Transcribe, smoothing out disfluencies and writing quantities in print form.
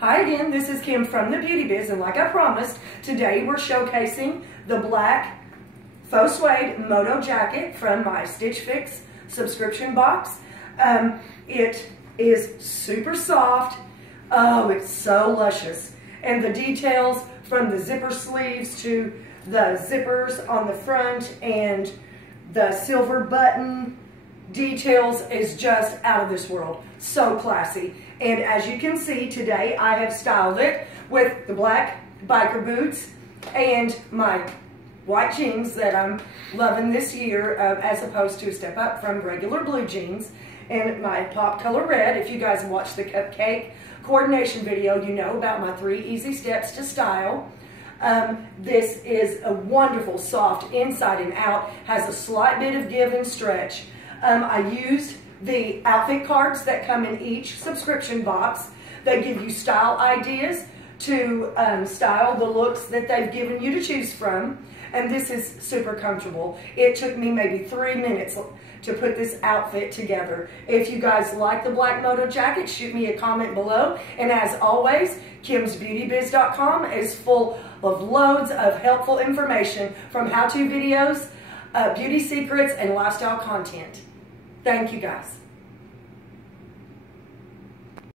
Hi again, this is Kim from the Beauty Biz, and like I promised, today we're showcasing the black faux suede moto jacket from my Stitch Fix subscription box. It is super soft. Oh, it's so luscious. And the details from the zipper sleeves to the zippers on the front and the silver button details is just out of this world. So classy. And as you can see today, I have styled it with the black biker boots and my white jeans that I'm loving this year, as opposed to a step up from regular blue jeans, and my pop color red. If you guys watched the cupcake coordination video, you know about my 3 easy steps to style. This is a wonderful soft inside and out, has a slight bit of give and stretch. I used the outfit cards that come in each subscription box. They give you style ideas to style the looks that they've given you to choose from, and this is super comfortable. It took me maybe 3 minutes to put this outfit together. If you guys like the Black Moto jacket, shoot me a comment below, and as always, kimsbeautybiz.com is full of loads of helpful information from how-to videos, beauty secrets, and lifestyle content. Thank you guys.